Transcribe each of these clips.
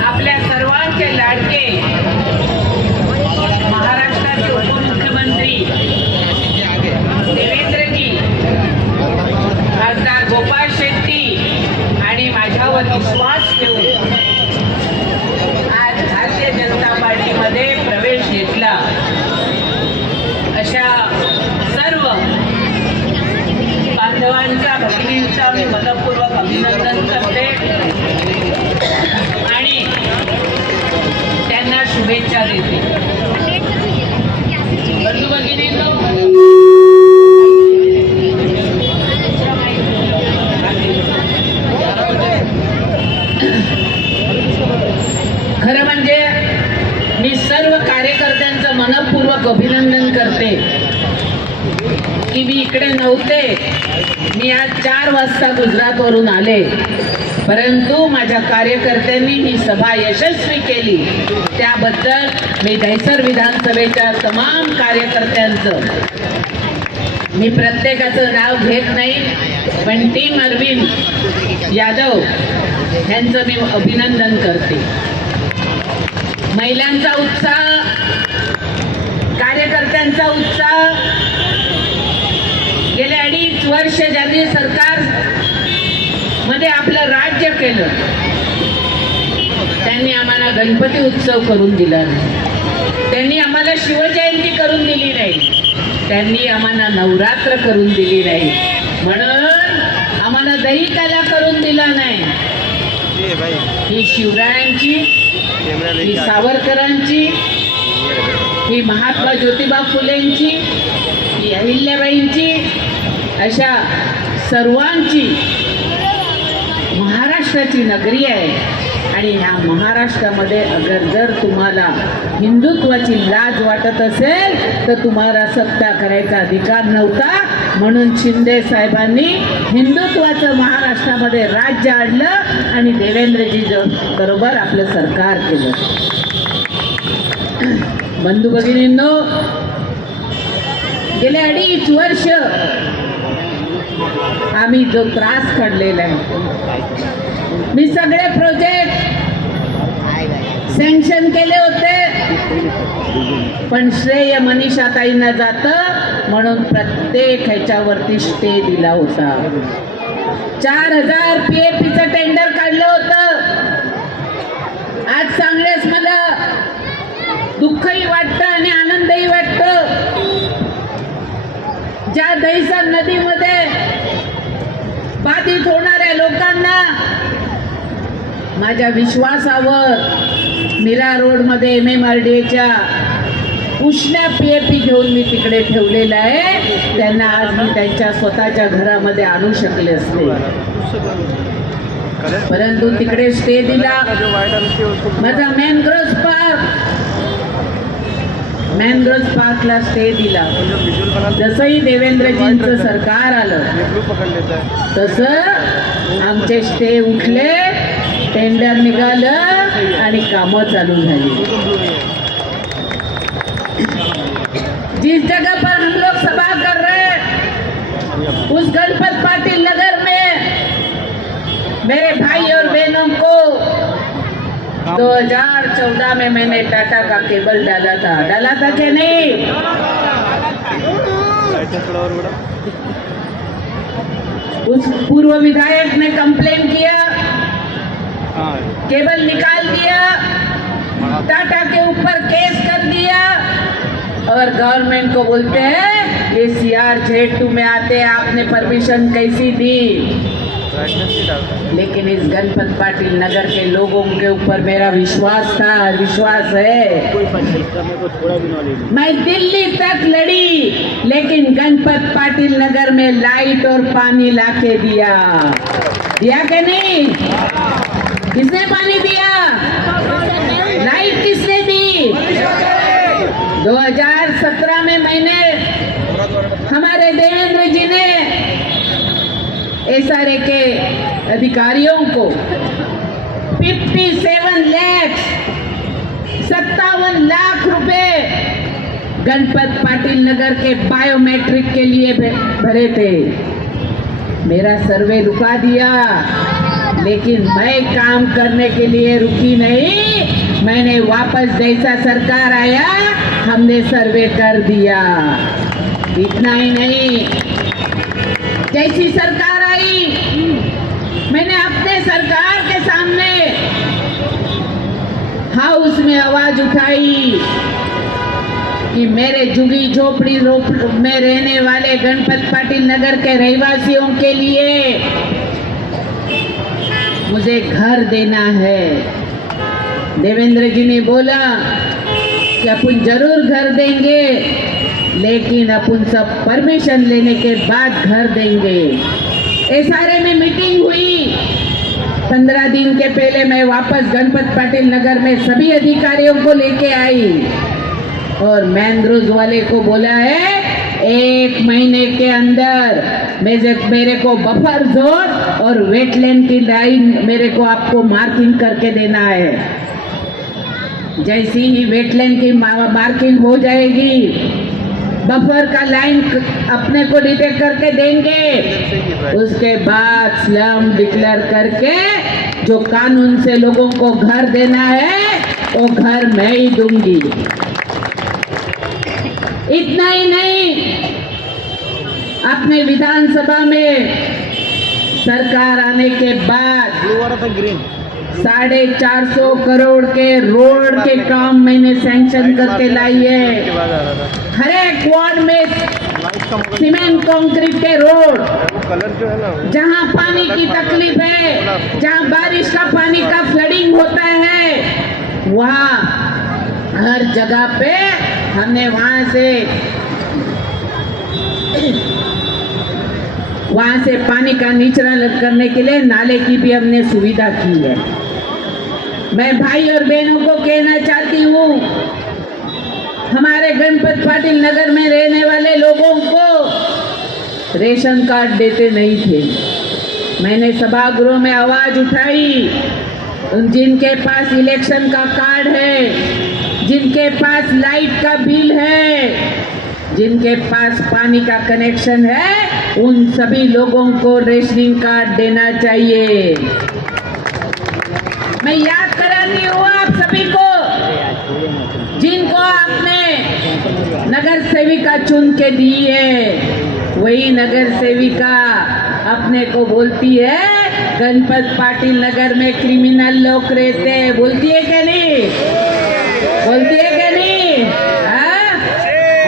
आपल्या सर्वांचे लाडके महाराष्ट्राचे उपमुख्यमंत्री देवेंद्रजी, खासदार गोपाळ शेट्टी आणि माझ्यावर विश्वास ठेवून आज भारतीय जनता पार्टीमध्ये प्रवेश घेतला अशा सर्व बांधवांच्या भगिनींचा मी मनपूर्वक अभिनंदन करते आणि त्यांना शुभेच्छा देते. बंधू भगिनींनो, खरं म्हणजे मी सर्व कार्यकर्त्यांचं मनपूर्वक अभिनंदन करते की मी इकडे नव्हते. मी आज 4 वाजता गुजरातवरून आले, परंतु माझ्या कार्यकर्त्यांनी ही सभा यशस्वी केली. त्याबद्दल मी दहिसर विधानसभेच्या तमाम कार्यकर्त्यांचं, मी प्रत्येकाचं नाव घेत नाही, पण टीम अरविंद यादव यांचं मी अभिनंदन करते. महिलांचा उत्साह, कार्यकर्त्यांचा उत्साह, गेले 2.5 वर्ष ज्यांनी सरकार मध्ये आपलं राज्य केलं त्यांनी आम्हाला गणपती उत्सव करून दिला नाही, त्यांनी आम्हाला शिवजयंती करून दिली नाही, त्यांनी आम्हाला नवरात्र करून दिली नाही, म्हणून आम्हाला दहीकाला करून दिला नाही. ही शिवरायांची, ही सावरकरांची, ही महात्मा ज्योतिबा फुलेंची, ही अहिल्याबाईंची, अशा सर्वांची महाराष्ट्राची नगरी आहे. आणि ह्या महाराष्ट्रामध्ये अगर जर तुम्हाला हिंदुत्वाची लाज वाटत असेल तर तुम्हाला सत्ता करायचा अधिकार नव्हता. म्हणून शिंदे साहेबांनी हिंदुत्वाचं महाराष्ट्रामध्ये राज्य आणलं आणि देवेंद्रजी बरोबर आपलं सरकार केलं. बंधू भगिनींनो, गेले 2.5 वर्ष आम्ही जो त्रास काढलेला आहे, मी सगळे प्रोजेक्ट सँक्शन केले होते, पण श्रेय मनीषाताईंना जातं म्हणून प्रत्येक ह्याच्यावरती स्टे दिला होता. 4000 PAPचं टेंडर काढलं होतं. आज सांगण्यास मला दुःखही वाटतं आणि आनंदही वाटतं. ज्या दहिसर नदीमध्ये बाधित होणाऱ्या लोकांना माझ्या विश्वासावर मीरा रोडमध्ये MMRDAच्या उष्ण्या PAP घेऊन मी तिकडे ठेवलेलं आहे, त्यांना आज मी त्यांच्या स्वतःच्या घरामध्ये आणू शकले असते, परंतु तिकडे स्टे दिला. माझा मॅनग्रोव्ह पार्कला स्टे दिला. जसंही देवेंद्रजींचं सरकार आलं तसं आमचे स्टे उठले, टेंडर निघालं आणि कामं चालू झाली. जिस जगह पर हम लोग सभा कर रहे हैं उस गणपत पाटिल नगर में मेरे भाई और बहनों को 2014 में मैंने टाटा का केबल डाला था कि नहीं? उस पूर्व विधायक ने कंप्लेन किया, केबल निकाल दिया, टाटा के ऊपर केस कर दिया और गवर्नमेंट को बोलते हैं ये CR-Z2 में आते हैं, आपने परमिशन कैसी दी? लेकिन इस गणपत पाटिल नगर के लोगों के ऊपर मेरा विश्वास था, विश्वास है. मैं दिल्ली तक लड़ी, लेकिन गणपत पाटिल नगर में लाइट और पानी लाके दिया कि नहीं? किसने पानी दिया? लाइट किसने दी? 2017 में मैंने, हमारे देवेंद्र जी ने SRA के अधिकारियों को 57 लाख रुपए गणपत पाटिल नगर के बायोमेट्रिक के लिए भरे थे. मेरा सर्वे रुका दिया, लेकिन मैं काम करने के लिए रुकी नहीं। मैंने वापस जैसा सरकार आया हमने सर्वे कर दिया। इतना ही नहीं, जैसी सरकार आई मैंने अपने सरकार के सामने हाउस में आवाज उठाई कि मेरे झुग्गी झोपड़ी में रहने वाले गणपत पाटिल नगर के रहवासियों के लिए मुझे घर देना है। देवेंद्र जी ने बोला कि अपन जरूर घर देंगे, लेकिन अपन सब परमिशन लेने के बाद घर देंगे। एसआरए में मीटिंग हुई। 15 दिन के पहले मैं वापस गणपत पाटिल नगर में सभी अधिकारियों को लेके आई और मैंग्रोव वाले को बोला है 1 महीने के अंदर मेरे को बफर जोन और वेटलैंड की लाइन मेरे को आपको मार्किंग करके देना है। जैसी ही वेटलैंड की मार्किंग हो जाएगी, बफर का लाइन अपने को डिटेक्ट करके देंगे। उसके बाद स्लम डिक्लेयर करके जो कानून से लोगों को घर देना है वो घर मैं ही दूंगी। इतना ही नहीं, अपने विधानसभा में सरकार आने के बाद 450 करोड़ के रोड के काम मैंने सैंक्शन करके लाई है। हर एक वार्ड में सीमेंट कंक्रीट के रोड, जहां पानी की तकलीफ है, जहां बारिश का पानी का फ्लडिंग होता है, वहां हर जगह पे हमने वहां से पानी का निचरा करने के लिए नाले की भी हमने सुविधा की है। मैं भाई और बहनों को कहना चाहती हूँ, हमारे गणपत पाटिल नगर में रहने वाले लोगों को रेशन कार्ड देते नहीं थे। मैंने सभागृह में आवाज उठाई, जिनके पास इलेक्शन का कार्ड है, जिनके पास लाइट का बिल है, जिनके पास पानी का कनेक्शन है, उन सभी लोगों को रेशनिंग कार्ड देना चाहिए। मैं याद कराती हूँ आप सभी को, जिनको आपने नगर सेविका चुन के दी है, वही नगर सेविका अपने को बोलती है गणपत पाटिल नगर में क्रिमिनल लोग रहते हैं। बोलती है क्या नहीं? बोलती है क्या नहीं?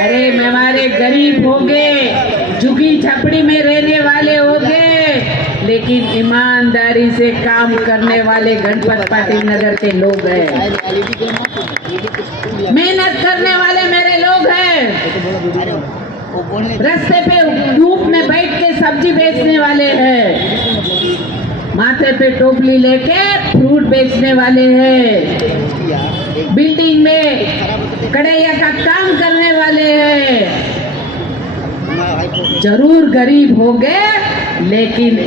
अरे हमारे गरीब हो गए, झुग्गी झपड़ी में रहने वाले हो गए, लेकिन ईमानदारी से काम करने वाले गणपत पाटिल नगर के लोग हैं। मेहनत करने वाले मेरे लोग हैं। रास्ते पे धूप में बैठ के सब्जी बेचने वाले हैं, माथे पे टोपली लेके फ्रूट बेचने वाले हैं, बिल्डिंग में कढ़ैया का काम करने वाले हैं। जरूर गरीब हो गए, लेकिन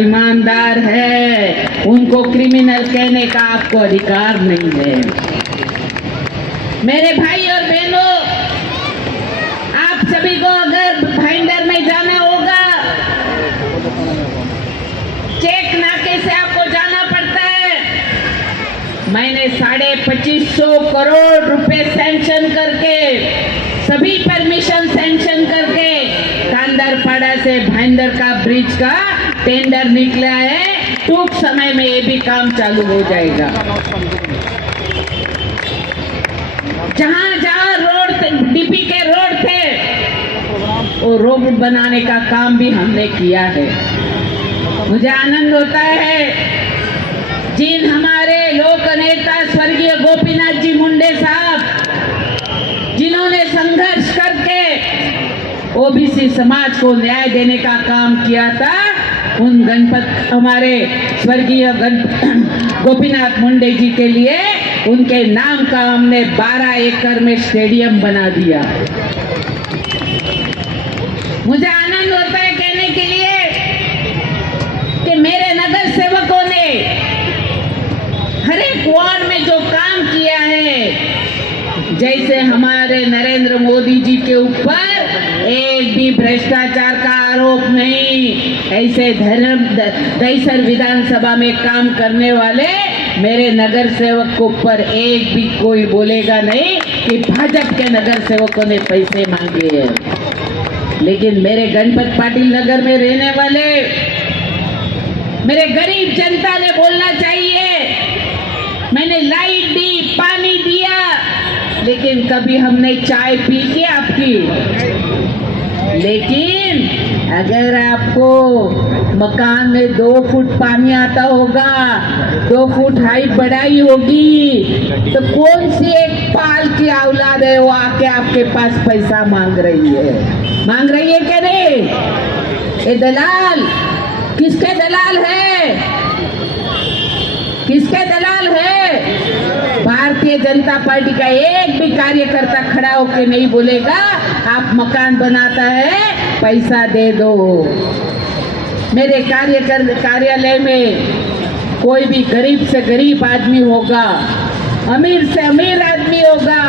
ईमानदार है। उनको क्रिमिनल कहने का आपको अधिकार नहीं है। मेरे भाई और बहनों, आप सभी को अगर भाईंदर में जाना होगा, चेक नाके से आपको जाना पड़ता है। मैंने 2550 करोड़ रुपए सैंक्शन करके, सभी परमिशन सैंक्शन करके कांदरपाड़ा से भाईंदर का ब्रिज का टेंडर निकला है। टूंक समय में ये भी काम चालू हो जाएगा। जहां जहां रोड डीपी के रोड थे, वो रोड बनाने का काम भी हमने किया है। मुझे आनंद होता है, जिन हमारे लोक नेता स्वर्गीय गोपीनाथ जी मुंडे साहब, जिन्होंने संघर्ष करके ओबीसी समाज को न्याय देने का काम किया था, उन हमारे स्वर्गीय गोपीनाथ मुंडे जी के लिए उनके नाम का हमने 12 एकड़ में स्टेडियम बना दिया। मुझे आनंद होता है कहने के लिए कि मेरे नगर सेवकों ने हर एक वार्ड में जो काम किया है, जैसे हमारे नरेंद्र मोदी जी के ऊपर एक भी भ्रष्टाचार का आरोप नहीं। ऐसे दहीसर विधानसभा में काम करने वाले मेरे नगर सेवक को ऊपर एक भी कोई बोलेगा नहीं कि भाजपा के नगर सेवकों ने पैसे मांगे हैं। लेकिन मेरे गणपत पाटिल नगर में रहने वाले मेरे गरीब जनता ने बोलना चाहिए, मैंने लाइट दी, पानी दिया, लेकिन कभी हमने चाय पी के आपकी। लेकिन अगर आपको मकान में 2 फुट पानी आता होगा, 2 फुट हाइट बढ़ाई होगी, तो कौन सी एक पाल की औलाद है वो आके आपके पास पैसा मांग रही है? मांग रही है क्या नहीं? ये दलाल किसके दलाल है? किसके दलाल है? भारतीय जनता पार्टी का एक भी कार्यकर्ता खड़ा होकर नहीं बोलेगा आप मकान बनाता है पैसा दे दो। मेरे कार्यालय में कोई भी गरीब से गरीब आदमी होगा, अमीर से अमीर आदमी होगा,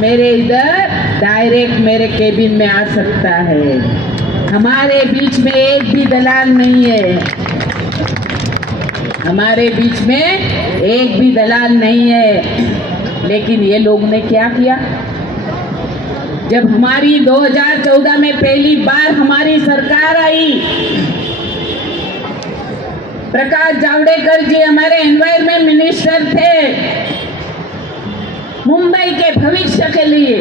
मेरे इधर डायरेक्ट मेरे केबिन में आ सकता है। हमारे बीच में एक भी दलाल नहीं है, हमारे बीच में एक भी दलाल नहीं है। लेकिन ये लोग ने क्या किया? जब हमारी 2014 में पहली बार हमारी सरकार आई, प्रकाश जावड़ेकर जी हमारे एनवायरमेंट मिनिस्टर थे। मुंबई के भविष्य के लिए,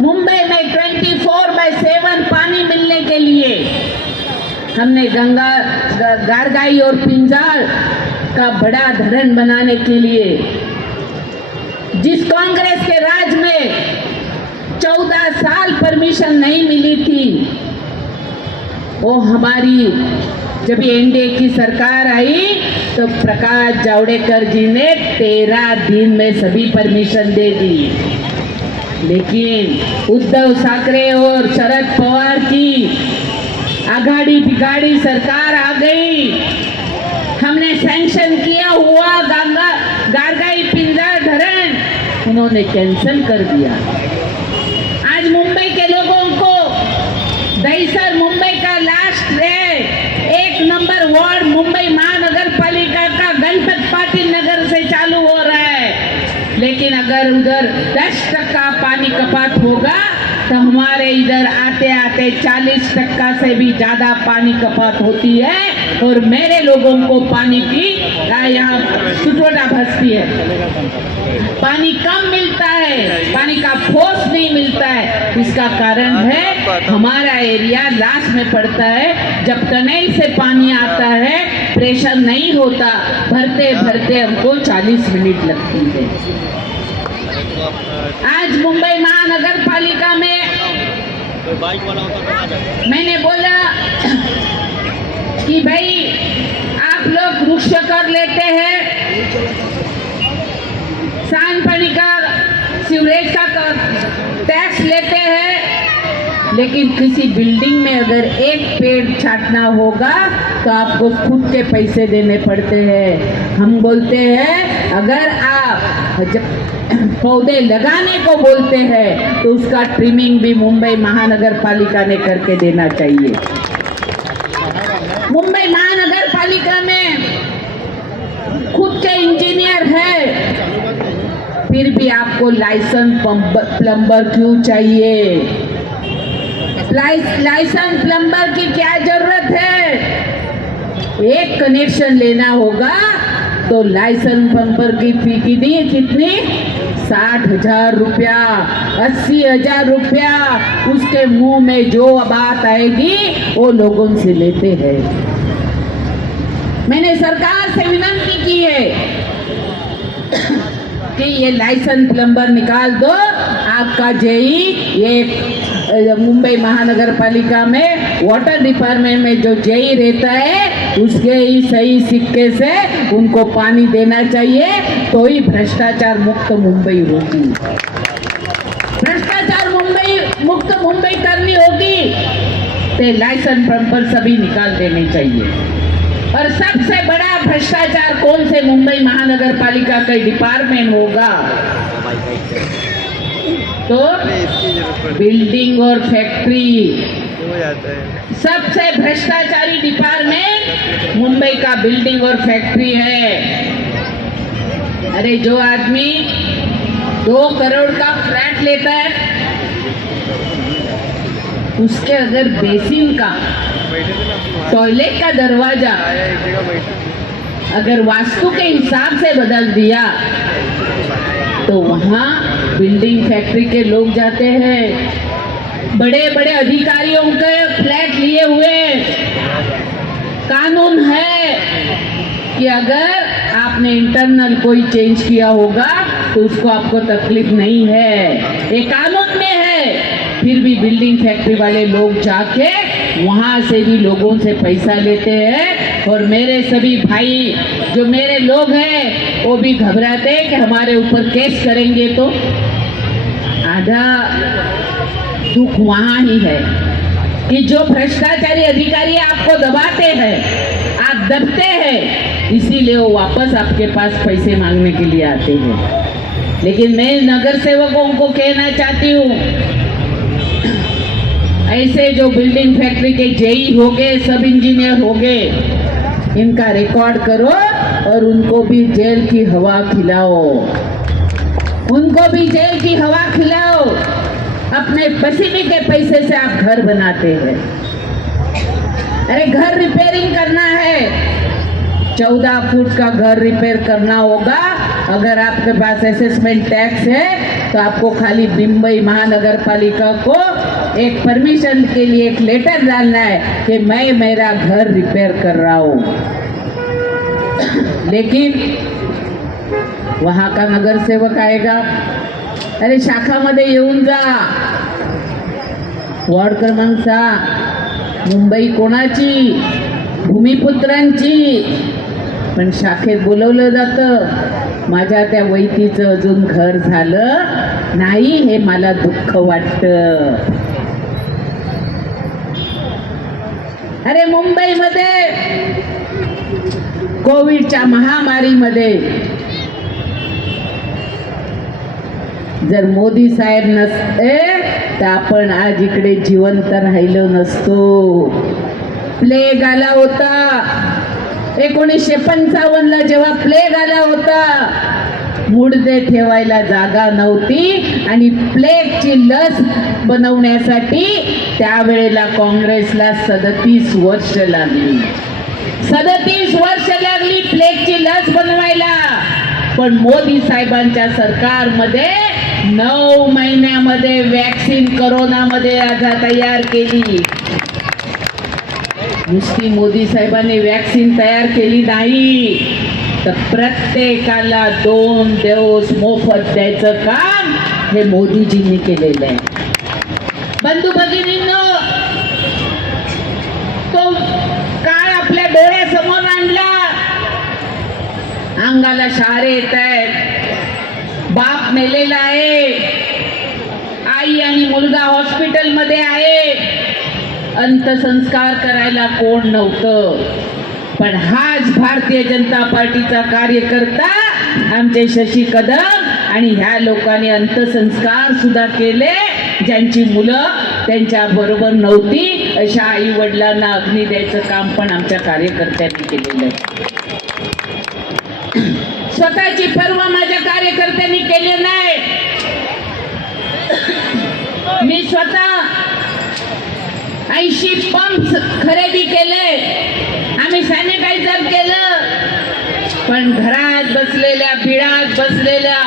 मुंबई में 24/7 पानी मिलने के लिए हमने गंगा गारगाई और पिंजाल का बड़ा धरण बनाने के लिए, जिस कांग्रेस के राज में 14 साल परमिशन नहीं मिली थी, वो हमारी जब एनडीए की सरकार आई तो प्रकाश जावड़ेकर जी ने 13 दिन में सभी परमिशन दे दी। लेकिन उद्धव ठाकरे और शरद पवार की आघाड़ी बिगाड़ी सरकार आ गई, हमने सैंक्शन किया हुआ गंगा गारगाई पिंजाल धरण उन्होंने कैंसिल कर दिया। आज मुंबई के लोगों को दहीसर मुंबई का लास्ट है, 1 नंबर वार्ड मुंबई महानगर पालिका का गणपत पाटिल नगर से चालू हो रहा है। लेकिन अगर उधर 10% पानी कपात होगा तो हमारे इधर आते आते 40% से भी ज्यादा पानी कपात होती है और मेरे लोगों को पानी की यहाँ सुटोटा भसती है। पानी कम मिलता है, पानी का फोर्स नहीं मिलता है। इसका कारण है हमारा एरिया लास्ट में पड़ता है। जब टनल से पानी आता है प्रेशर नहीं होता, भरते भरते हमको 40 मिनट लगती है। आज मुंबई महानगर पालिका में मैंने बोला कि भाई आप लोग रुक्ष कर लेते हैं, सांडपानी का सीवरेज का टैक्स लेते हैं, लेकिन किसी बिल्डिंग में अगर एक पेड़ छाटना होगा तो आपको खुद के पैसे देने पड़ते हैं। हम बोलते हैं अगर आप जब पौधे लगाने को बोलते हैं तो उसका ट्रिमिंग भी मुंबई महानगर पालिका ने करके देना चाहिए। मुंबई महानगर पालिका में खुद के इंजीनियर है, फिर भी आपको लाइसेंस प्लम्बर क्यों चाहिए? लाइसेंस प्लम्बर की क्या जरूरत है? एक कनेक्शन लेना होगा तो लाइसेंस प्लम्बर की फी कितनी 60,000 रुपया, 80,000 रुपया। उसके मुंह में जो बात आएगी वो लोगों से लेते हैं। मैंने सरकार से विनती की है कि ये लाइसेंस प्लम्बर निकाल दो। आपका जेई ये मुंबई महानगर पालिका में वाटर डिपार्टमेंट में जो जेई रहता है उसके ही सही सिक्के से उनको पानी देना चाहिए, तो ही भ्रष्टाचार मुक्त मुंबई होगी। भ्रष्टाचार मुक्त मुंबई करनी होगी तो लाइसेंस प्लम्बर सभी निकाल देने चाहिए। और सबसे बड़ा भ्रष्टाचार कौन से मुंबई महानगर पालिका का डिपार्टमेंट होगा तो बिल्डिंग और फैक्ट्री हो जाता है। सबसे भ्रष्टाचारी डिपार्टमेंट मुंबई का बिल्डिंग और फैक्ट्री है। अरे जो आदमी 2 करोड़ का फ्लैट लेता है, उसके अगर बेसिन का, टॉयलेट का दरवाजा अगर वास्तु के हिसाब से बदल दिया तो वहाँ बिल्डिंग फैक्ट्री के लोग जाते हैं। बड़े बड़े अधिकारियों के फ्लैट लिए हुए। कानून है कि अगर आपने इंटरनल कोई चेंज किया होगा तो उसको आपको तकलीफ नहीं है, ये कानून में है। फिर भी बिल्डिंग फैक्ट्री वाले लोग जाके वहां से भी लोगों से पैसा लेते हैं। और मेरे सभी भाई जो मेरे लोग हैं वो भी घबराते हैं कि हमारे ऊपर केस करेंगे तो। आधा दुख वहां ही है कि जो भ्रष्टाचारी अधिकारी आपको दबाते हैं, आप दबते हैं, इसीलिए वो वापस आपके पास पैसे मांगने के लिए आते हैं। लेकिन मैं नगर सेवकों को कहना चाहती हूँ, ऐसे जो बिल्डिंग फैक्ट्री के जेई हो गए, सब इंजीनियर हो गए, इनका रिकॉर्ड करो और उनको भी जेल की हवा खिलाओ, उनको भी जेल की हवा खिलाओ। अपने पसीने के पैसे से आप घर बनाते हैं। अरे घर रिपेयरिंग करना है, 14 फुट का घर रिपेयर करना होगा। अगर आपके पास असेसमेंट टैक्स है तो आपको खाली मुंबई महानगर पालिका को एक परमिशन के लिए एक लेटर डालना है कि मैं मेरा घर रिपेयर कर रहा हूँ। लेकिन वहाँ का नगर सेवक आएगा, अरे शाखामध्ये येऊन जा, वॉर्ड क्रमांक 6 मुंबई कोणाची, भूमिपुत्रांची, पण शाखेत बोलवलं जातं, माझ्या त्या वैतीचं अजून घर झालं नाही, हे मला दुःख वाटतं। अरे मुंबईमध्ये कोविडच्या महामारीमध्ये जर मोदी साहेब नसते तर आपण आज इकडे जिवंत राहिलो नसतो। प्लेग आला होता 1955ला, जेव्हा प्लेग आला होता, मुडदे ठेवायला जागा नव्हती आणि प्लेगची लस बनवण्यासाठी त्यावेळेला काँग्रेसला 37 वर्ष लागली। 37 वर्ष लागली प्लेगची लस बनवायला, पण मोदी साहेबांच्या सरकारमध्ये 9 महिन्यामध्ये वॅक्सिन कोरोनामध्ये तयार केली। नुसती मोदी साहेबांनी वॅक्सिन तयार केली नाही, तर प्रत्येकाला 2 डोस मोफत द्यायचं काम हे मोदीजींनी केलेलं आहे। बंधू भगिनींनो, तो काळ आपल्या डोळ्यासमोर आणला, अंगाला शहारे येत आहेत, बाप मेलेला आहे, आई आणि मुलगा हॉस्पिटलमध्ये आहे, अंत्यसंस्कार करायला कोण नव्हतं, पण हाच भारतीय जनता पार्टीचा कार्यकर्ता आमचे शशी कदम आणि ह्या लोकांनी अंत्यसंस्कार सुद्धा केले, ज्यांची मुलं त्यांच्या बरोबर नव्हती अशा आई वडिलांना अग्नी द्यायचं काम पण आमच्या कार्यकर्त्यांनी केलेलं आहे। स्वतःची पर्वा माझ्या कार्यकर्त्यांनी केली नाही। मी स्वतः 80 पंप खरेदी केले, आम्ही सॅनिटायझर केलं, पण घरात बसलेल्या, बिळात बसलेल्या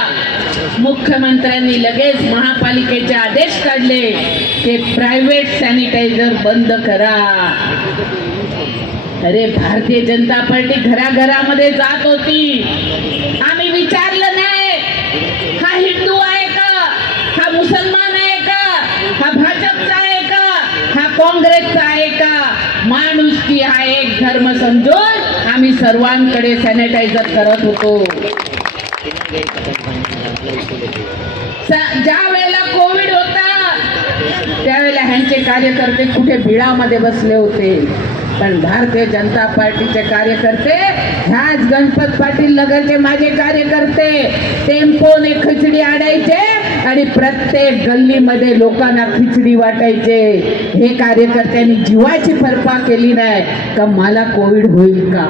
मुख्यमंत्र्यांनी लगेच महापालिकेचे आदेश काढले की प्रायव्हेट सॅनिटायझर बंद करा। अरे भारतीय जनता पार्टी घराघरामध्ये जात होती, आम्ही विचारलं नाही हा हिंदू आहे का, हा मुसलमान आहे का, हा भाजपचा आहे का, हा काँग्रेसचा आहे का, माणुसकी हा एक धर्म समजून आम्ही सर्वांकडे सॅनिटायझर करत होतो। ज्या वेळेला कोविड होता त्यावेळेला ह्यांचे कार्यकर्ते कुठे बिळामध्ये बसले होते, पण भारतीय जनता पार्टीचे कार्यकर्ते, ह्याच गणपत पाटील नगरचे माझे कार्यकर्ते टेम्पोने खिचडी आणायचे आणि प्रत्येक गल्लीमध्ये लोकांना खिचडी वाटायचे. हे कार्यकर्त्यांनी जीवाची पर्वा केली नाही का मला कोविड होईल का.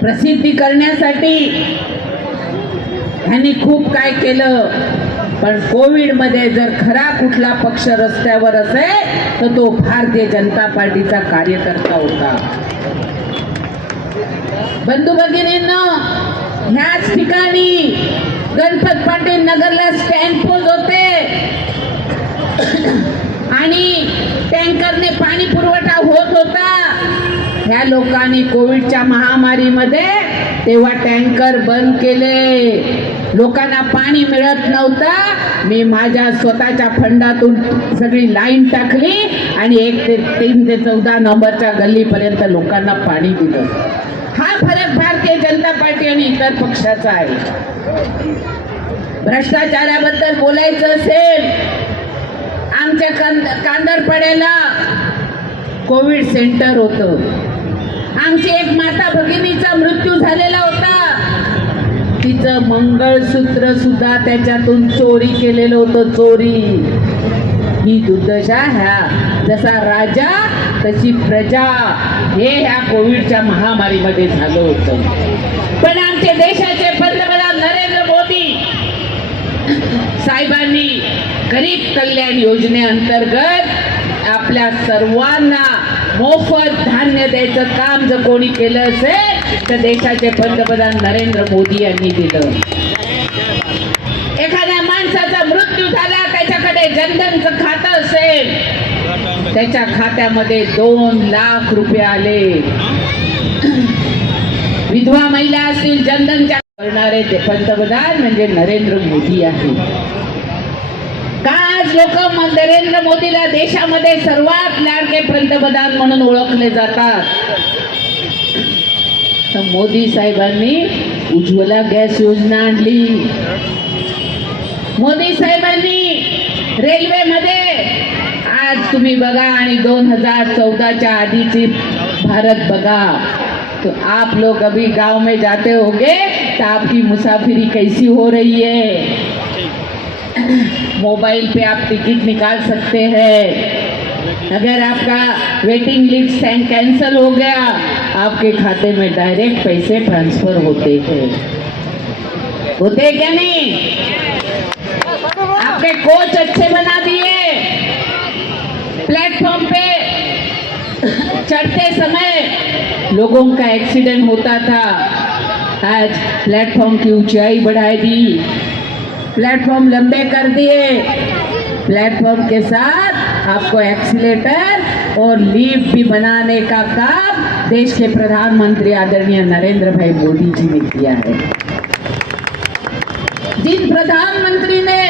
प्रसिद्धी करण्यासाठी ह्यांनी खूप काय केलं, पण कोविड मध्ये जर खरा कुठला पक्ष रस्त्यावर असेल तर तो भारतीय जनता पार्टीचा कार्यकर्ता होता. बंधू भगिनींनो, ह्याच ठिकाणी गणपत पाटील नगरला स्टँड पोस्ट होते आणि टँकरने पाणी पुरवठा होत होता. ह्या लोकांनी कोविडच्या महामारीमध्ये तेव्हा टँकर बंद केले. लोकांना पाणी मिळत नव्हतं. मी माझ्या स्वतःच्या फंडातून सगळी लाईन टाकली आणि 1 ते 3 ते 14 नंबरच्या गल्लीपर्यंत लोकांना पाणी दिलं. हा फरक भारतीय जनता पार्टी आणि इतर पक्षाचा आहे. भ्रष्टाचाराबद्दल बोलायचं असेल, आमच्या कांदरपाड्याला कोविड सेंटर होतं. आमची एक माता भगिनीचा मृत्यू झालेला होता. तिचं मंगळसूत्र सुद्धा त्याच्यातून चोरी केलेलं होतं. चोरी ही दुर्दशा. ह्या जसा राजा तशी प्रजा, हे ह्या कोविडच्या महामारीमध्ये झालं होतं. पण आमचे देशाचे पंतप्रधान नरेंद्र मोदी साहेबांनी गरीब कल्याण योजनेअंतर्गत आपल्या सर्वांना मोफत धान्य द्यायचं काम जर कोणी केलं असेल तर देशाचे पंतप्रधान नरेंद्र मोदी यांनी दिलं. एखाद्या माणसाचा मृत्यू झाला, त्याच्याकडे जनधनचं खातं असेल, त्याच्या खात्यामध्ये 2 लाख रुपये आले. विधवा महिला असतील, जनधनच्या करणारे ते पंतप्रधान म्हणजे नरेंद्र मोदी आहे. आज लोक नरेंद्र मोदीला देशामध्ये सर्वात लाडके पंतप्रधान म्हणून ओळखले जातात. तर मोदी साहेबांनी उज्ज्वला गॅस योजना आणली. मोदी साहेबांनी रेल्वेमध्ये, आज तुम्ही बघा आणि 2014च्या आधीची भारत बघा, तो आप लोग अभी गांव में जाते होंगे तो आपकी मुसाफिरी कैसी हो रही है. मोबाइल पे आप टिकट निकाल सकते हैं. अगर आपका वेटिंग लिस्ट कैंसिल हो गया, आपके खाते में डायरेक्ट पैसे ट्रांसफर होते हैं. होते क्या नहीं? आपके कोच अच्छे बना दिए. प्लेटफॉर्म पे चढ़ते समय लोगों का एक्सीडेंट होता था, आज प्लेटफॉर्म की ऊंचाई बढ़ाई दी, प्लेटफॉर्म लंबे कर दिए. प्लेटफॉर्म के साथ आपको एक्सीलेटर और लिफ्ट भी बनाने का काम देश के प्रधानमंत्री आदरणीय नरेंद्र भाई मोदी जी ने किया है. जिन प्रधानमंत्री ने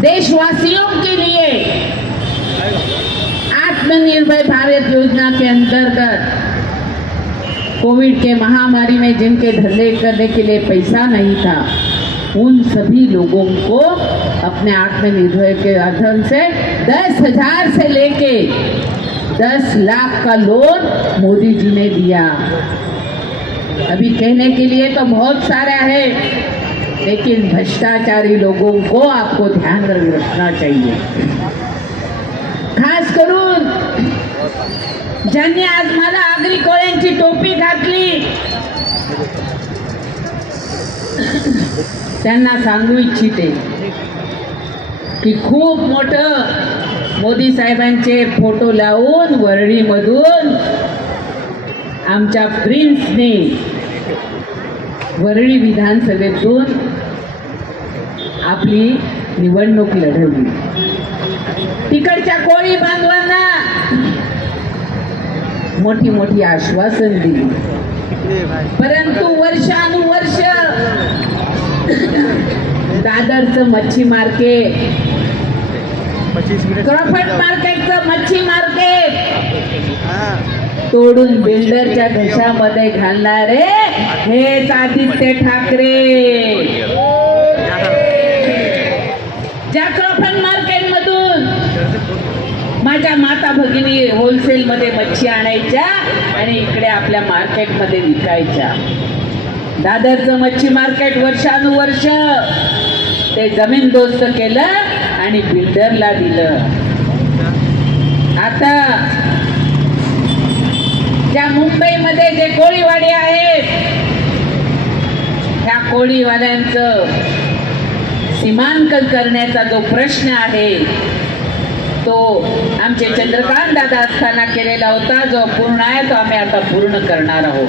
देशवासियों के लिए आत्मनिर्भर भारत योजना के अंतर्गत कोविड के महामारी में जिनके धंधे करने के लिए पैसा नहीं था, उन सभी लोगों को अपने आत्मनिर्भर के अध्ययन से 10,000 से लेके 10 लाख का लोन मोदी जी ने दिया. अभी कहने के लिए तो बहुत सारा है, लेकिन भ्रष्टाचारी लोगों को आपको ध्यान रखना चाहिए. खास करून ज्यांनी आज मला आगरी कोळ्यांची टोपी घातली, त्यांना सांगू इच्छिते की खूप मोठं मोदी साहेबांचे फोटो लावून वरळीमधून आमच्या प्रिन्सने वरळी विधानसभेतून आपली निवडणूक लढवली. तिकडच्या कोळी बांधवांना मोठी मोठी आश्वासन दिली, परंतु वर्षानुवर्ष दादरचं मच्छी मार्केट, क्रॉफर्ड मार्केटचं मच्छी मार्केट तोडून बिल्डरच्या घशामध्ये घालणारे हेच आदित्य ठाकरे. ज्या क्रॉफर्ड मार्केट मधून माझ्या माता भगिनी होलसेल मध्ये मच्छी आणायच्या आणि इकडे आपल्या मार्केट मध्ये विकायच्या, दादरचं मच्छी मार्केट वर्षानुवर्ष ते जमीनदोस्त केलं आणि बिल्डरला दिलं. आता ज्या मुंबईमध्ये जे कोळीवाडी आहेत त्या कोळीवाड्यांचं सीमांकन करण्याचा जो प्रश्न आहे तो आमचे चंद्रकांत दादा असताना केलेला होता, जो पूर्ण आहे तो आम्ही आता पूर्ण करणार आहोत.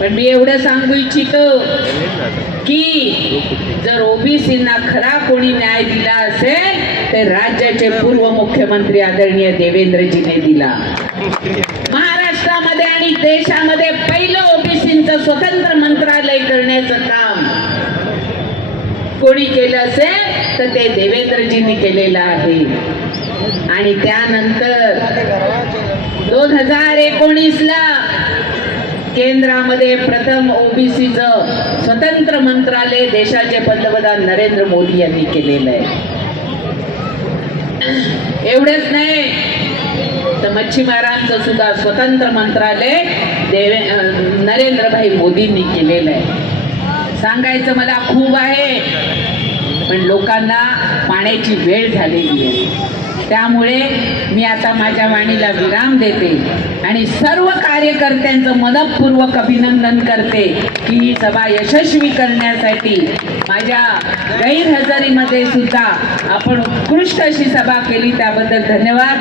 पण मी एवढं सांगू इच्छितो की जर ओबीसींना खरा कोणी न्याय दिला असेल तर राज्याचे पूर्व मुख्यमंत्री आदरणीय देवेंद्रजीने दिला. महाराष्ट्रामध्ये आणि देशामध्ये पहिलं ओबीसींचं स्वतंत्र मंत्रालय करण्याचं काम कोणी केलं असेल तर ते देवेंद्रजींनी केलेलं आहे. आणि त्यानंतर 2019ला केंद्रामध्ये प्रथम ओबीसीचं स्वतंत्र मंत्रालय देशाचे पंतप्रधान नरेंद्र मोदी यांनी केलेलं आहे. एवढेच नाही तर मच्छीमारांचं सुद्धा स्वतंत्र मंत्रालय नरेंद्रभाई मोदींनी केलेलं आहे. सांगायचं मला खूप आहे पण लोकांना पाण्याची वेळ झालेली आहे. त्यामुळे मी आता माझ्या वाणीला विराम देते आणि सर्व कार्यकर्त्यांचं मनपूर्वक अभिनंदन करते की ही सभा यशस्वी करण्यासाठी माझ्या गैरहजेरीमध्ये सुद्धा आपण उत्कृष्ट अशी सभा केली त्याबद्दल धन्यवाद.